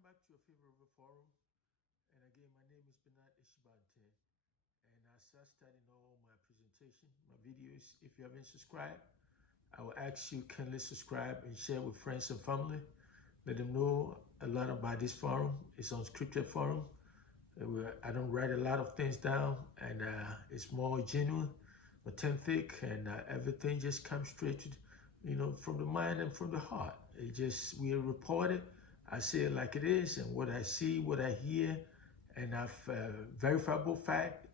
Welcome back to your favorite forum. And again, my name is Bernard Ishbante. And as I start in all my presentation, my videos, if you haven't subscribed, I will ask you kindly subscribe and share with friends and family. Let them know a lot about this forum. It's unscripted forum. I don't write a lot of things down, and it's more genuine, authentic, and everything just comes straight to, from the mind and from the heart. We report it. I say it like it is, and what I see, what I hear, and I've verifiable fact,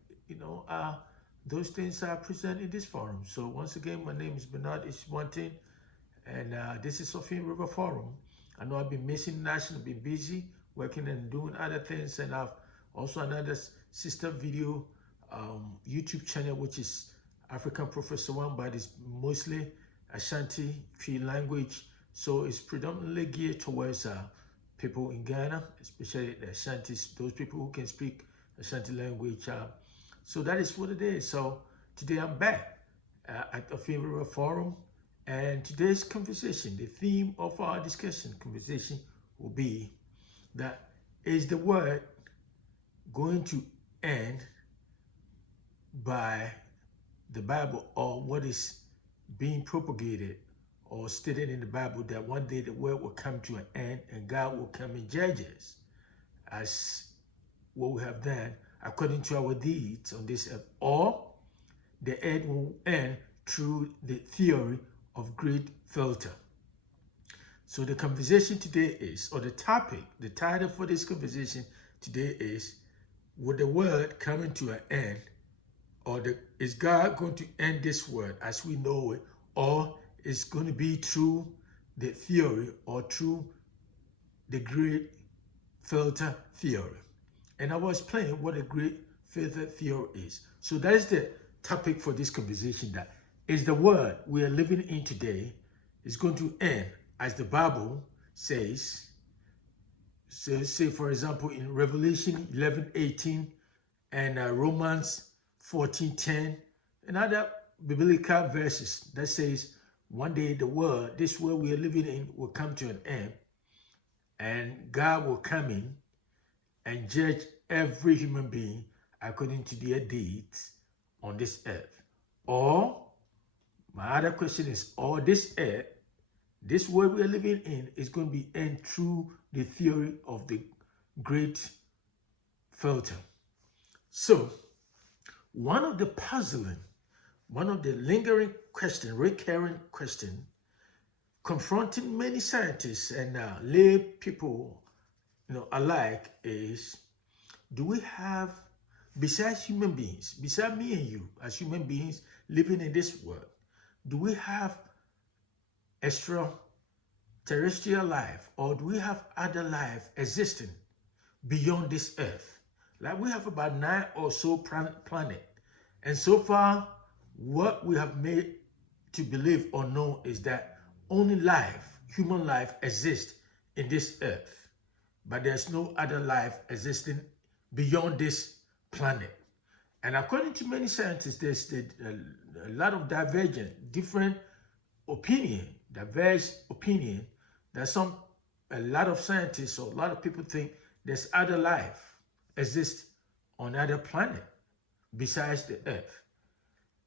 those things are presented in this forum. So once again, my name is Bernard Ishbante, and this is Sophia River Forum. I know I've been missing national, been busy working and doing other things, and I've also another sister video YouTube channel, which is African Professor One, but it's mostly Ashanti Cree language. So it's predominantly geared towards people in Ghana, especially the Ashantis, those people who can speak Ashanti language. So that is what it is. So today I'm back at the favorite forum, and today's conversation, the theme of our conversation will be that is the word going to end by the Bible, or what is being propagated or stated in the Bible, that one day the world will come to an end and God will come and judge us as what we have done according to our deeds on this earth, or the end will end through the theory of great filter. So the conversation today is, or the topic, the title for this conversation today is, with the world coming to an end, or is God going to end this world as we know it, or is going to be through the theory or through the great filter theory? And I was playing what a great filter theory is. So that is the topic for this conversation, that is the world we are living in today is going to end as the Bible says. So say, for example, in Revelation 11:18 and Romans 14:10 and other biblical verses that says one day this world we are living in will come to an end, and God will come in and judge every human being according to their deeds on this earth. Or my other question is, or this earth, this world we are living in, is going to be end through the theory of the great filter. So one of the lingering question, recurring question, confronting many scientists and lay people, alike, is: do we have, besides human beings, besides me and you as human beings living in this world, do we have extraterrestrial life, or do we have other life existing beyond this earth? Like, we have about 9 or so planets, and so far what we have made to believe or know is that only life, human life, exists in this earth, but there's no other life existing beyond this planet. And according to many scientists, there's a lot of divergent, different diverse opinion, that a lot of scientists or a lot of people think there's other life exists on other planet besides the earth.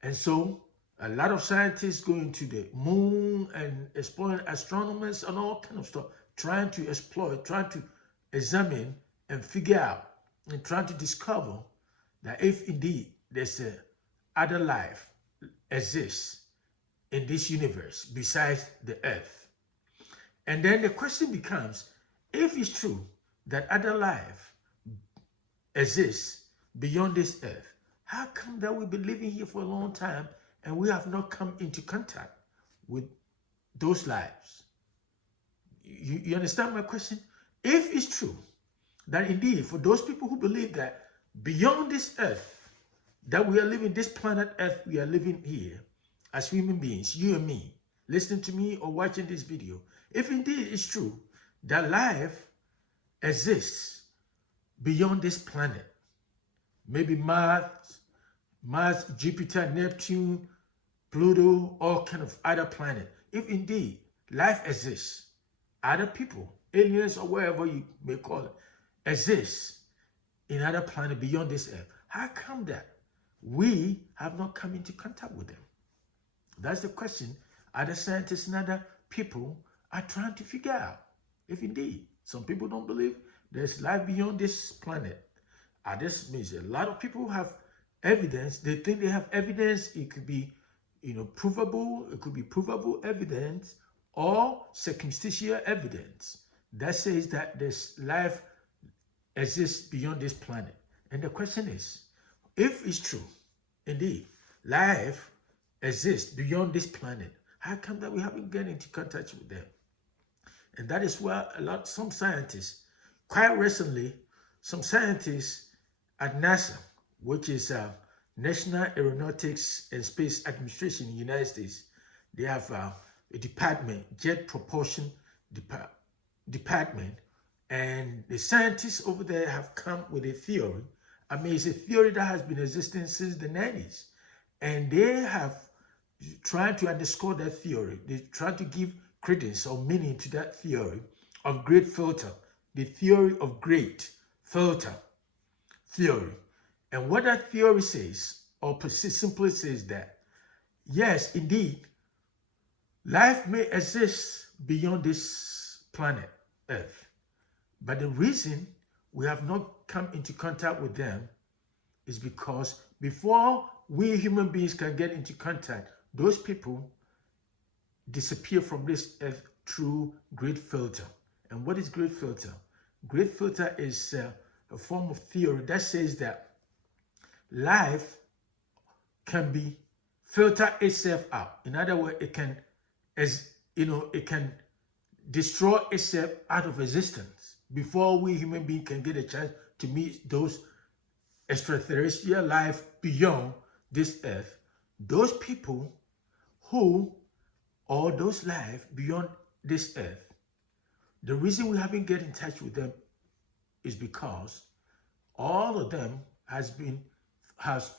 And so a lot of scientists going to the moon and exploring, astronomers and all kind of stuff, trying to exploit, trying to examine and figure out and trying to discover that if indeed there's other life exists in this universe besides the earth. And then the question becomes, if it's true that other life exists beyond this earth, how come that we've been living here for a long time and we have not come into contact with those lives? You understand my question? If it's true that indeed, for those people who believe that beyond this earth, that we are living, this planet earth we are living here as human beings, you and me, listening to me or watching this video, if indeed it's true that life exists beyond this planet, maybe Mars, Jupiter, Neptune, Pluto, all kind of other planets, if indeed life exists, other people aliens or wherever you may call it, exist in other planet beyond this earth, how come that we have not come into contact with them? That's the question other scientists and other people are trying to figure out. If indeed some people don't believe there's life beyond this planet, this means a lot of people have evidence. They think they have evidence. It could be, provable. It could be provable evidence or circumstantial evidence that says that there's life exists beyond this planet. And the question is, if it's true, indeed, life exists beyond this planet, how come that we haven't gotten into contact with them? And that is why some scientists, quite recently, some scientists at NASA, which is National Aeronautics and Space Administration in the United States, they have a department, Jet Propulsion Department, and the scientists over there have come with a theory. I mean, it's a theory that has been existing since the 90s, and they have tried to underscore that theory. They try to give credence or meaning to that theory of great filter, the theory of great filter theory. And what that theory says, or simply says that, yes, indeed, life may exist beyond this planet, Earth. But the reason we have not come into contact with them is because before we human beings can get into contact, those people disappear from this earth through great filter. And what is great filter? Great filter is a form of theory that says that life can be filter itself out. In other words, it can, it can destroy itself out of existence before we human beings can get a chance to meet those extraterrestrial life beyond this earth. Those people or those life beyond this earth, the reason we haven't get in touch with them is because all of them has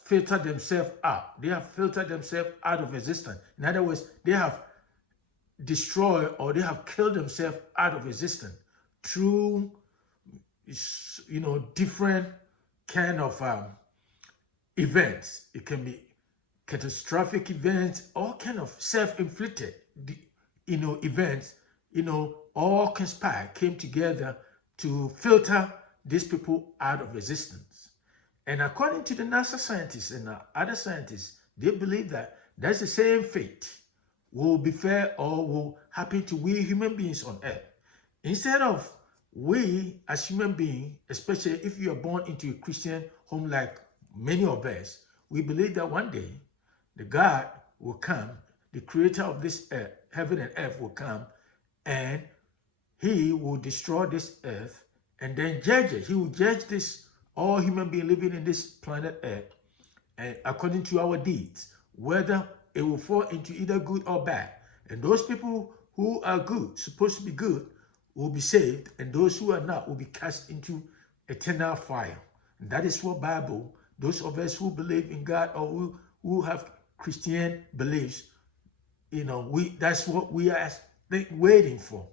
filtered themselves out. They have filtered themselves out of existence. In other words, they have destroyed or they have killed themselves out of existence through, different kind of events. It can be catastrophic events, all kind of self-inflicted, events, all conspired, came together to filter these people out of existence. And according to the NASA scientists and other scientists, they believe that that's the same fate will be fair or will happen to we human beings on Earth. Instead of we as human beings, especially if you are born into a Christian home like many of us, we believe that one day the God will come, the creator of this earth, heaven and earth will come, and he will destroy this earth and then judge it. He will judge this all human beings living in this planet earth, and according to our deeds, whether it will fall into either good or bad. And those people who are good, supposed to be good, will be saved, and those who are not will be cast into eternal fire. And that is what Bible, those of us who believe in God or who have Christian beliefs, that's what we are waiting for.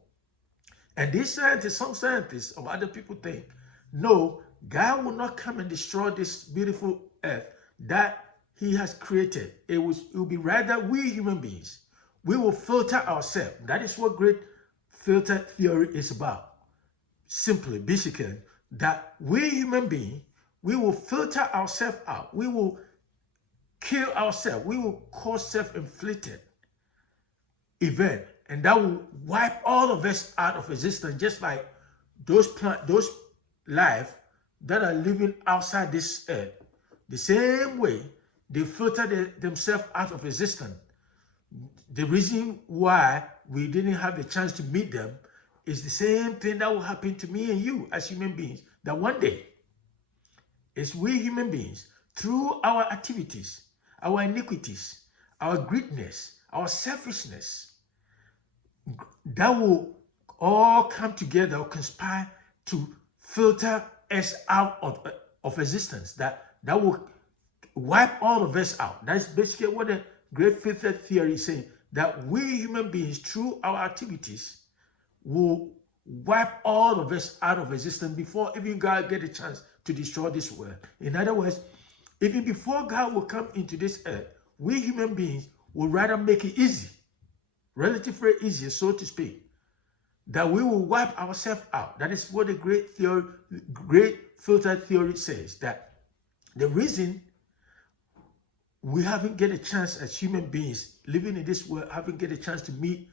And these scientists, some scientists or other people think, no, God will not come and destroy this beautiful earth that he has created. It will be rather we human beings. We will filter ourselves. That is what great filter theory is about. Simply, basically, that we human beings, we will filter ourselves out. We will kill ourselves. We will cause self-inflicted event, and that will wipe all of us out of existence, just like those life that are living outside this earth. The same way they filter themselves out of existence. The reason why we didn't have the chance to meet them is the same thing that will happen to me and you as human beings, that one day it's we human beings, through our activities, our iniquities, our greediness, our selfishness, that will all come together or conspire to filter us out of existence, that will wipe all of us out. That's basically what the great filter theory is saying, that we human beings, through our activities, will wipe all of us out of existence before even God get a chance to destroy this world. In other words, even before God will come into this earth, we human beings will rather make it easy, relatively easier, so to speak, that we will wipe ourselves out. That is what the great filter theory says, that the reason we haven't get a chance as human beings living in this world, haven't get a chance to meet,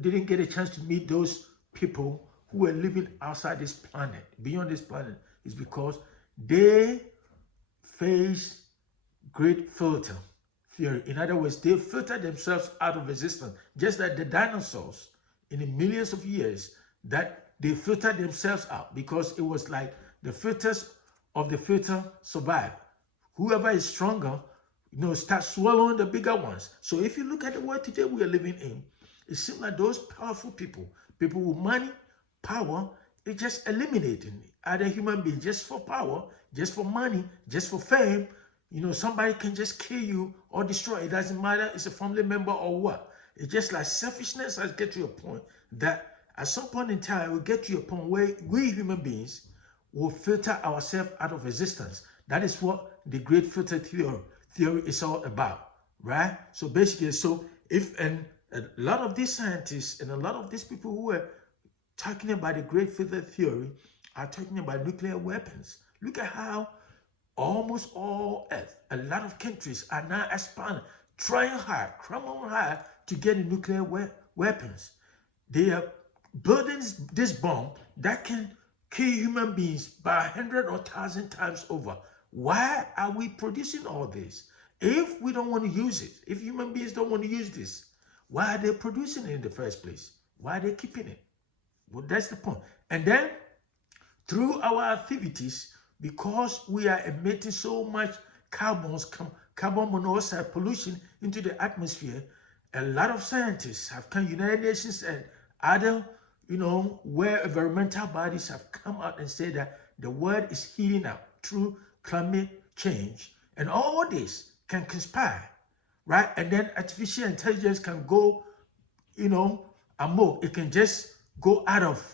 didn't get a chance to meet those people who were living outside this planet, beyond this planet, is because they face great filter theory. In other words, they filter themselves out of existence, just like the dinosaurs in the millions of years, that they filtered themselves out because it was like the filters of the filter survive. Whoever is stronger, start swallowing the bigger ones. So if you look at the world today we are living in, it seems like those powerful people with money, power, they just eliminating other human beings just for power, just for money, just for fame. Somebody can just kill you or destroy. It doesn't matter it's a family member or what. It's just like selfishness has get to a point that at some point in time it will get to a point where we human beings will filter ourselves out of existence. That is what the great filter theory is all about, right? So basically, and a lot of these scientists and a lot of these people who are talking about the great filter theory are talking about nuclear weapons. Look at how almost all Earth, a lot of countries are now expanding, trying hard, crumbling hard to get the nuclear weapons. They are building this bomb that can kill human beings by 100 or 1,000 times over. Why are we producing all this? If we don't want to use it, if human beings don't want to use this, why are they producing it in the first place? Why are they keeping it? Well, that's the point. And then through our activities, because we are emitting so much carbon monoxide pollution into the atmosphere, a lot of scientists have come, United Nations and other, where environmental bodies have come out and said that the world is heating up through climate change. And all this can conspire, right? And then artificial intelligence can go, amok. It can just go out of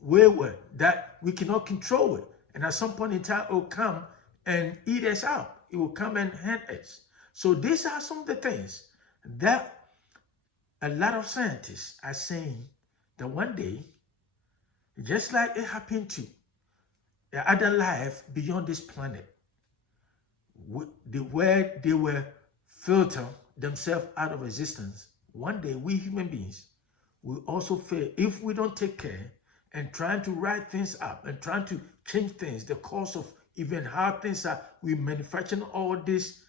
wayward that we cannot control it. And at some point in time, it will come and eat us out. It will come and hunt us. So these are some of the things that a lot of scientists are saying that one day, just like it happened to the other life beyond this planet, where they were filter themselves out of existence, one day we human beings will also fail if we don't take care and trying to write things up and trying to change things, the course of even how things are. We manufacture all these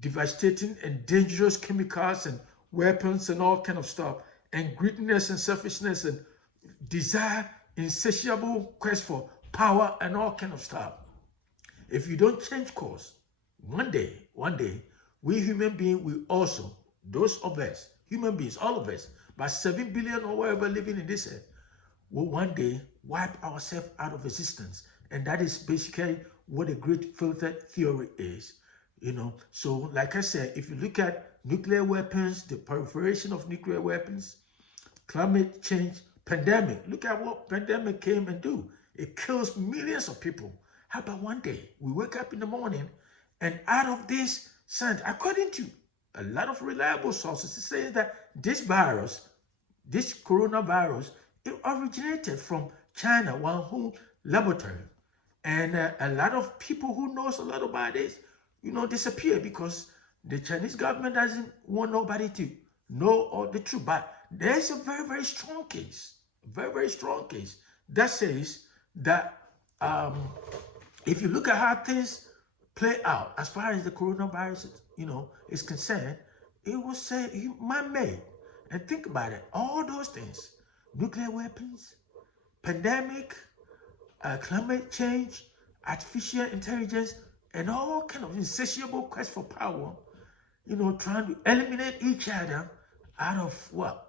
devastating and dangerous chemicals and weapons and all kind of stuff, and greediness and selfishness and desire, insatiable quest for power and all kind of stuff. If you don't change course, one day, we human beings will also, those of us, human beings, all of us, about 7 billion or whatever living in this earth, will one day wipe ourselves out of existence. And that is basically what the great filter theory is. So like I said, if you look at nuclear weapons, the proliferation of nuclear weapons, climate change, pandemic, look at what pandemic came and do. It kills millions of people. How about one day we wake up in the morning and out of this science, according to a lot of reliable sources, it says that this virus, this coronavirus, it originated from China, Wuhan laboratory. And a lot of people who knows a lot about this, disappear because the Chinese government doesn't want nobody to know all the truth. But there's a very, very strong case, that says that if you look at how things play out as far as the coronavirus, is concerned, it will say man-made. And think about it, all those things, nuclear weapons, pandemic, climate change, artificial intelligence, and all kind of insatiable quest for power, trying to eliminate each other out of what?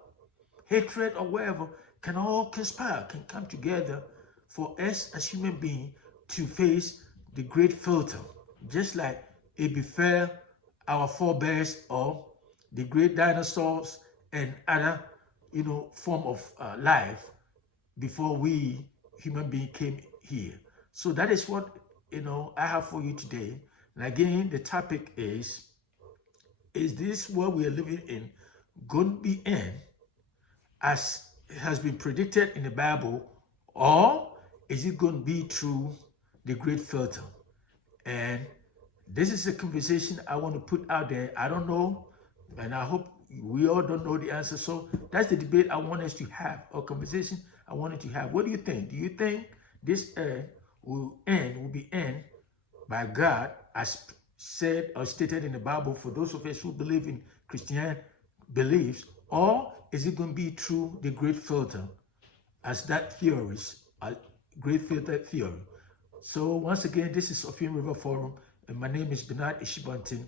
Hatred or whatever, can all conspire, can come together for us as human beings to face the great filter, just like it befell our forebears or the great dinosaurs and other, form of life before we human being came here. So that is what I have for you today. And again, the topic is this world we are living in going to be in as has been predicted in the Bible, or is it going to be through the great filter? And this is a conversation I want to put out there. I don't know, and I hope we all don't know the answer. So that's the debate I want us to have, or conversation I wanted to have. What do you think? Do you think this earth will be end by God, as said or stated in the Bible for those of us who believe in Christian beliefs, or is it going to be through the great filter, as that theory is a great filter theory? So once again, this is Ophir River Forum, and my name is Bernard Ishibuntin,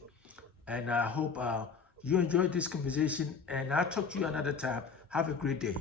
and I hope you enjoyed this conversation, and I'll talk to you another time. Have a great day.